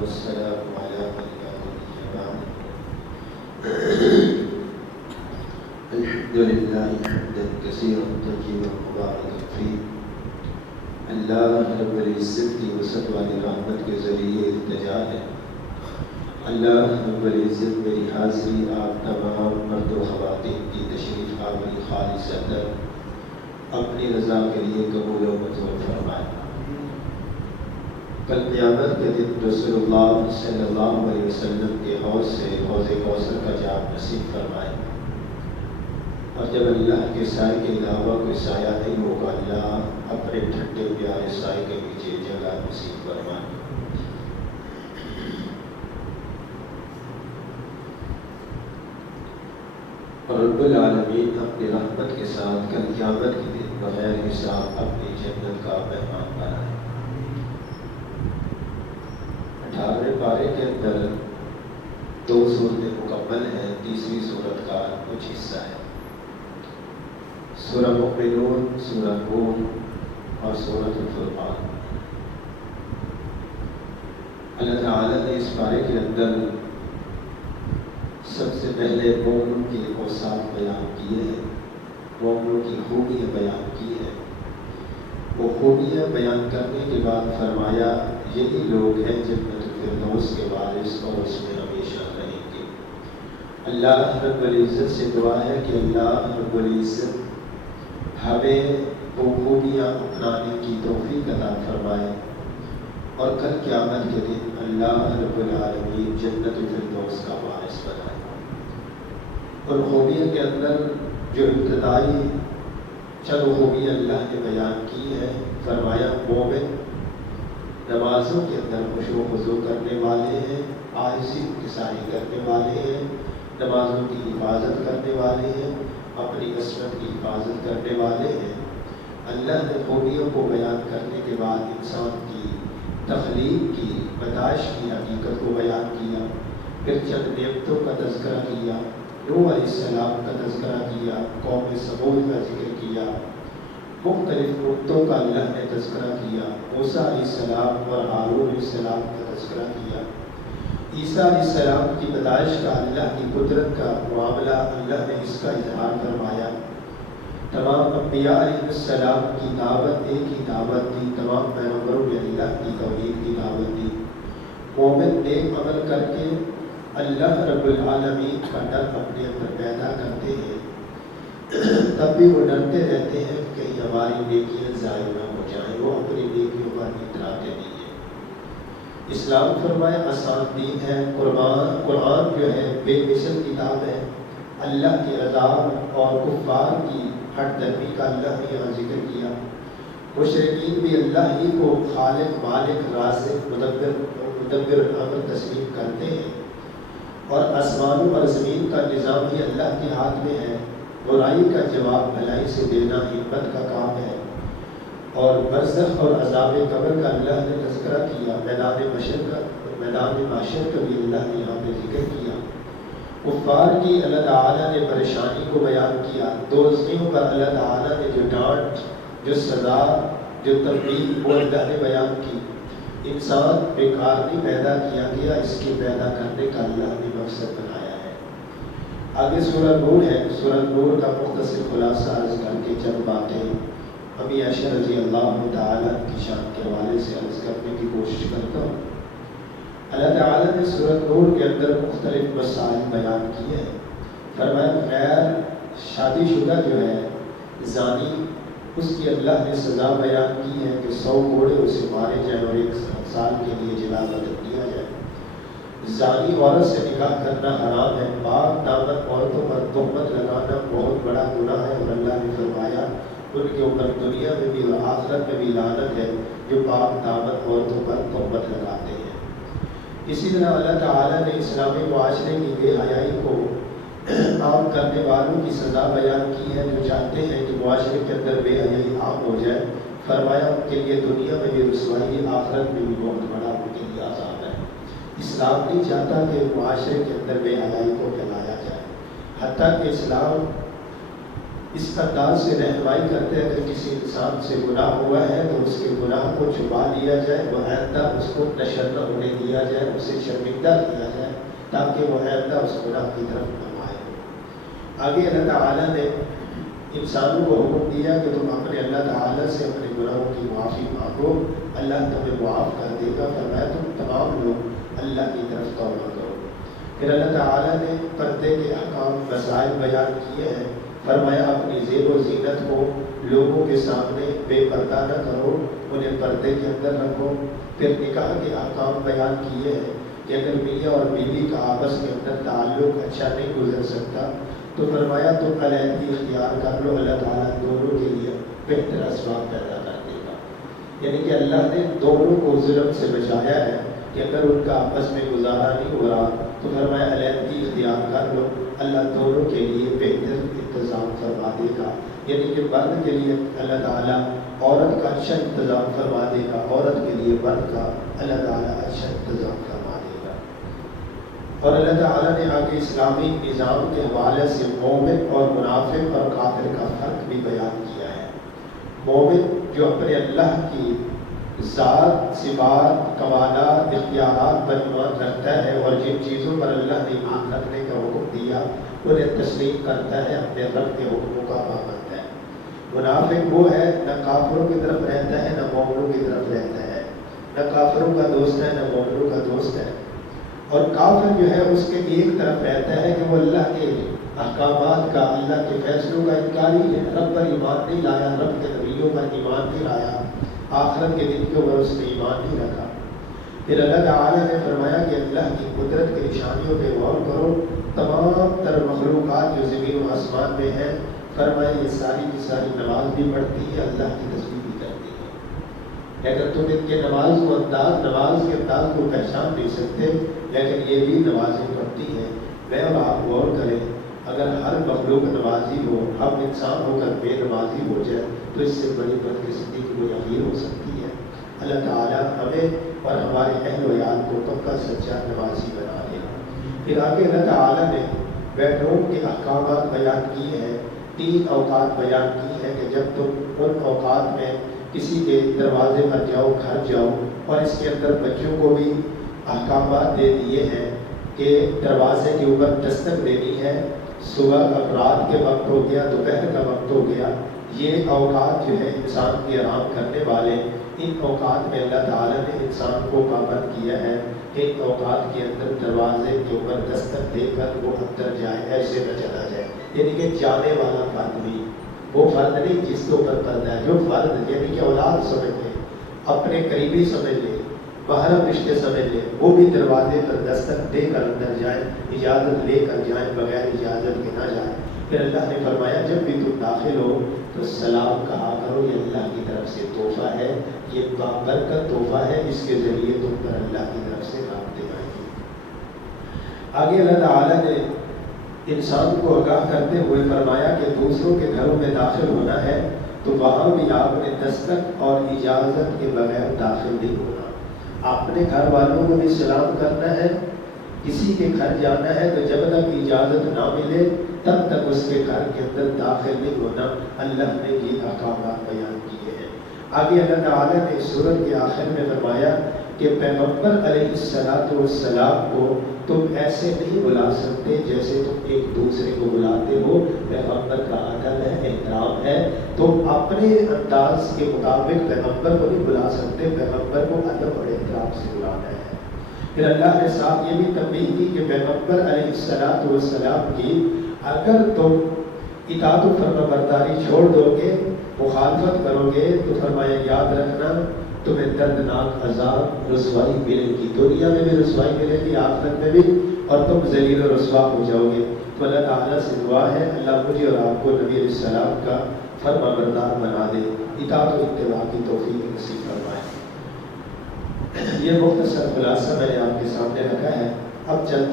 والسلام على من لا نبي بعده. الحمد لله حمدا كثيرا طيبا مباركا فيه. اللہ رب العزت کی وسعت والی رحمت کے ذریعے التجا ہے. اللہ رب العزت میری حاضری آپ تمام مرد و خواتین کی تشریف آوری خالص اندر اپنی رضا کے لیے قبول و منظور فرمائے. کل قیامت کے دن رسول اللہ صلی اللہ علیہ وسلم کے حوض سے حوض کوثر کا جام نصیب فرمائے. اور جب اللہ کے سائے کے علاوہ کوئی سایہ نہیں ہوگا، اللہ اپنے ٹھنڈے پیارے سائے کے نیچے جگہ نصیب فرمائے. اور رب العالمین اپنی رحمت کے ساتھ کل قیامت کے دن بغیر حساب اپنی جنت کا مہمان بنائے. 18ویں پارے کے اندر 2 صورتیں مکمل ہیں. تیسری صورت کا کچھ حصہ ہے. سورہ مؤمنون، سورہ نور اور سورۃ الفرقان. اللہ تعالیٰ نے اس پارے کے اندر سب سے پہلے مومن کے اوصاف بیان کیے ہیں، مومنوں کی خوبیاں بیان کی ہیں. وہ خوبیاں بیان کرنے کے بعد فرمایا یہی لوگ ہیں جنت الفردوس کے وارث اور اس میں ہمیشہ رہیں گے. اللہ رب العزت سے دعا ہے کہ اللہ رب العزت ہمیں وہ خوبیاں اپنانے کی توفیق عطا فرمائے اور کل قیامت کے دن اللہ رب العالمین جنت الفردوس کا وارث بنائے. اور خوبیوں کے اندر جو ابتدائی چند خوبیاں اللہ نے بیان کی ہے، فرمایا مومن نمازوں کے اندر خشوع و خضوع کرنے والے ہیں، عاجزی انکساری کرنے والے ہیں، نمازوں کی حفاظت کرنے والے ہیں، اپنی عصمت کی حفاظت کرنے والے ہیں. اللہ نے خوبیوں کو بیان کرنے کے بعد انسان کی تخلیق کی پیدائش کی حقیقت کو بیان کیا. پھر چند نعمتوں کا تذکرہ کیا، نوح علیہ السلام کا تذکرہ کیا، قوم ثمود کا ذکر کیا، مختلف نعمتوں کا اللہ نے تذکرہ کیا، موسیٰ علیہ السلام اور ہارون علیہ السلام کا تذکرہ کیا، عیسیٰ علیہ السلام کی پیدائش کا اللہ کی قدرت کا معاملہ اللہ نے اس کا اظہار فرمایا. تمام انبیاء علیہ السلام کی دعوت ایک ہی دعوت دی، تمام پیغمبروں نے اللہ کی توحید کی دعوت دی. مومن نیک عمل کر کے اللہ رب العالمین کا ڈر اپنے اندر پیدا کرتے ہیں، تب بھی وہ ڈرتے رہتے ہیں کہ کہیں ہماری نیکیاں ضائع نہ ہو جائیں. وہ اپنی نیکیوں پر اتراتے نہیں ہیں. اسلام فرمایا آسان دین ہے. قرآن جو ہے بے مثل کتاب ہے. اللہ کے عذاب اور کفار کی ہٹ درمی کا اللہ نے یہاں ذکر کیا. مشرکین بھی اللہ ہی کو خالق، مالک، رازق، مدبر امر تسلیم کرتے ہیں، اور آسمانوں اور زمین کا نظام ہی اللہ کے ہاتھ میں ہے. برائی کا جواب بھلائی سے دینا ہمت کا کام ہے. اور برزخ اور عذاب قبر کا اللہ نے تذکرہ کیا. میدان محشر کا بھی اللہ نے یہاں پہ ذکر کیا. کفار کی اللہ تعالیٰ نے پریشانی کو بیان کیا. دوزخیوں پر اللہ تعالیٰ نے جو ڈانٹ، جو سزا، جو تنبیہ وہ اللہ نے بیان کی. انسان بیکار نہیں پیدا کیا گیا، اس کے پیدا کرنے کا اللہ نے مقصد بنایا ہے. آگے سورہ نور ہے. سورہ نور کا مختصر خلاصہ عرض کر کے چند باتیں ابھی عائشہ رضی اللہ تعالیٰ کی شان کے حوالے سے عرض کرنے کی کوشش کرتا ہوں. اللہ تعالیٰ نے سورۃ نور کے اندر مختلف مسائل بیان کیے ہیں. فرمایا غیر شادی شدہ جو ہے زانی، اس کی اللہ نے سزا بیان کی ہے کہ 100 گھوڑے اسے مارے جائیں اور 1 سال کے لیے جلالت دیا جائے. زانی عورت سے نکاح کرنا حرام ہے. پاک دامن عورتوں پر تہمت لگانا بہت بڑا گناہ ہے، اور اللہ نے فرمایا ان کے اوپر دنیا میں بھی اور آخرت میں بھی لعنت ہے جو پاک دامن عورتوں پر تہمت لگاتے ہیں. اسی طرح اللہ تعالیٰ نے اسلامی معاشرے کی بے حیائی کو عام کرنے والوں کی سزا بیان کی ہے، جو چاہتے ہیں کہ معاشرے کے اندر بے حیائی عام ہو جائے. فرمایا ان کے لیے دنیا میں بھی رسوائی، آخرت میں بھی بہت بڑا ان کے لیے عذاب ہے. اسلام نہیں چاہتا کہ معاشرے کے اندر بے حیائی کو پھیلایا جائے. حتیٰ کہ اسلام اس انداز سے رہنمائی کرتے ہیں کہ کسی انسان سے گناہ ہوا ہے تو اس کے گناہ کو چھپا لیا جائے، وہ آئندہ اس کو نشر نہ ہونے دیا جائے، اسے شرمندہ کیا جائے تاکہ وہ آئندہ اس گناہ کی طرف نہ آئے۔ آگے اللہ تعالیٰ نے انسانوں کو حکم دیا کہ تم اپنے اللہ تعالیٰ سے اپنے گناہوں کی معافی مانگو، اللہ تمہیں معاف کر دے گا۔ فرمایا تم تمام لوگ اللہ کی طرف توبہ کرو۔ پھر اللہ تعالیٰ نے پردے کے احکام مسائل بیان کیے ہیں۔ فرمایا اپنی زیب و زینت کو لوگوں کے سامنے بے پردہ نہ کرو، انہیں پردے کے اندر رکھو۔ پھر نکاح کے احکام بیان کیے ہیں کہ اگر میاں اور بیوی کا آپس کے اندر تعلق اچھا نہیں گزر سکتا تو فرمایا تم علیحدگی اختیار کر لو، اللہ تعالیٰ دونوں کے لیے بہتر اسباب پیدا کر دے گا۔ یعنی کہ اللہ نے دونوں کو ظلم سے بچایا ہے کہ اگر ان کا آپس میں گزارا نہیں ہو رہا تو فرمایا علیحدگی اختیار کر لو، اللہ دونوں کے لیے بہتر انتظام فرما دے گا۔ یعنی کہ مرد کے لیے اللہ تعالیٰ عورت کا اچھا انتظام فرما دے گا، عورت کے لیے مرد کا اللہ تعالیٰ اچھا انتظام فرما دے گا۔ اور اللہ تعالیٰ نے آگے اسلامی نظام کے حوالے سے مومن اور منافق اور کافر کا فرق بھی بیان کیا ہے۔ مومن جو اپنے اللہ کی ذات، صفات، کمالات، اختیارات پر ایمان رکھتا ہے اور جن چیزوں پر اللہ نے ایمان رکھنے کا حکم دیا انہیں تسلیم کرتا ہے، اپنے رب کے حکموں کا پابند ہے۔ منافق وہ ہے نہ کافروں کی طرف رہتا ہے نہ مومنوں کی طرف رہتا ہے، نہ کافروں کا دوست ہے نہ مومنوں کا دوست ہے۔ اور کافر جو ہے اس کے ایک طرف رہتا ہے کہ وہ اللہ کے احکامات کا، اللہ کے فیصلوں کا انکاری ہے، رب پر ایمان نہیں لایا، رب کے نبیوں پر ایمان نہیں لایا، آخرت کے دن کے اوپر اس نے ایمان نہیں رکھا۔ پھر اللہ تعالیٰ نے فرمایا کہ اللہ کی قدرت کی نشانیوں پہ غور کرو، تمام تر مخلوقات جو زمین و آسمان میں ہیں، فرمایا یہ ساری کی ساری نماز بھی پڑھتی ہے، اللہ کی تسبیح بھی کرتی ہے۔ اگر تم ان کے نماز کے انداز کو پہچان نہیں سکتے، لیکن یہ بھی نمازیں پڑھتی ہیں۔ میں اور آپ غور کریں، اگر ہر مخلوق نمازی ہو، ہم انسان ہو کر بے نمازی ہو جائے تو اس سے بڑی بدقسمتی کی کوئی اخیر ہو سکتی ہے۔ اللہ تعالیٰ ہمیں اور ہمارے اہل و عیال کو پکا سچا نمازی بنا دے۔ پھر آگے اللہ تعالیٰ نے بیڈ روم کے احکامات بیان کیے ہیں، 3 اوقات بیان کی ہیں کہ جب تم ان اوقات میں کسی کے دروازے پر جاؤ، گھر جاؤ، اور اس کے اندر بچوں کو بھی احکامات دے دیے ہیں کہ دروازے کے اوپر دستک دینی ہے، صبح اب رات کے وقت ہو گیا، دوپہر کا وقت ہو گیا، یہ اوقات جو ہے انسان کے آرام کرنے والے، ان اوقات میں اللہ تعالیٰ نے انسان کو پابند کیا ہے کہ ان اوقات کے اندر دروازے کے اوپر دستک دے کر وہ اندر جائے، ایسے نہ چلا جائے۔ یعنی کہ جانے والا فرد بھی، وہ فرد نہیں جس کے اوپر پردہ ہے، جو فرد یعنی کہ اولاد سمجھ لے، اپنے قریبی سمجھ لے، محرم رشتے سمجھ لے، وہ بھی دروازے پر دستک دے کر اندر جائیں، اجازت لے کر جائیں، بغیر اجازت کے نہ جائیں۔ پھر اللہ نے فرمایا جب بھی تم داخل ہو تو سلام کہا کرو، یہ اللہ کی طرف سے تحفہ ہے، یہ بابرکت تحفہ ہے، اس کے ذریعے تم پر اللہ کی طرف سے رابطے آئیں گے۔ آگے اللہ تعالیٰ نے انسان کو آگاہ کرتے ہوئے فرمایا کہ دوسروں کے گھروں میں داخل ہونا ہے تو وہاں بھی آپ نے دستک اور اجازت کے بغیر داخل نہیں ہونا۔ اپنے گھر والوں کو بھی سلام کرنا ہے، کسی کے گھر جانا ہے تو جب تک اجازت نہ ملے تب تک اس کے گھر کے اندر داخل نہیں ہونا۔ اللہ نے یہ احکامات بیان کیے ہیں۔ آگے اللہ تعالیٰ نے سورت کے آخر میں فرمایا کہ پیغمبر علیہ السلام کو تم ایسے نہیں بلا سکتے جیسے تم ایک دوسرے کو بلاتے ہو۔ پیغمبر کا ادب ہے، احترام ہے، تم اپنے انداز کے مطابق پیغمبر کو نہیں بلا سکتے، پیغمبر کو ادب اور احترام سے بلانا ہے۔ پھر اللہ نے ساتھ یہ بھی تنبیہ کی کہ پیغمبر علیہ السلام کی اگر تم اطاعت و فرمانبرداری چھوڑ دو گے، مخالفت کرو گے تو فرمایا یاد رکھنا تمہیں دردناک عذاب، رسوائی ملے گی، دنیا میں بھی رسوائی ملے گی، آخرت میں بھی، اور تم ذلیل و رسوا ہو جاؤ گے۔ تو اللہ تعالیٰ سے دعا ہے اللہ مجھے اور آپ کو نبی علیہ السلام کا فرمانبردار بنا دے، اطاعت و اتباع کی توفیق نصیب فرمائے۔ یہ مختصر خلاصہ میں نے آپ کے سامنے رکھا ہے۔ اب چلتے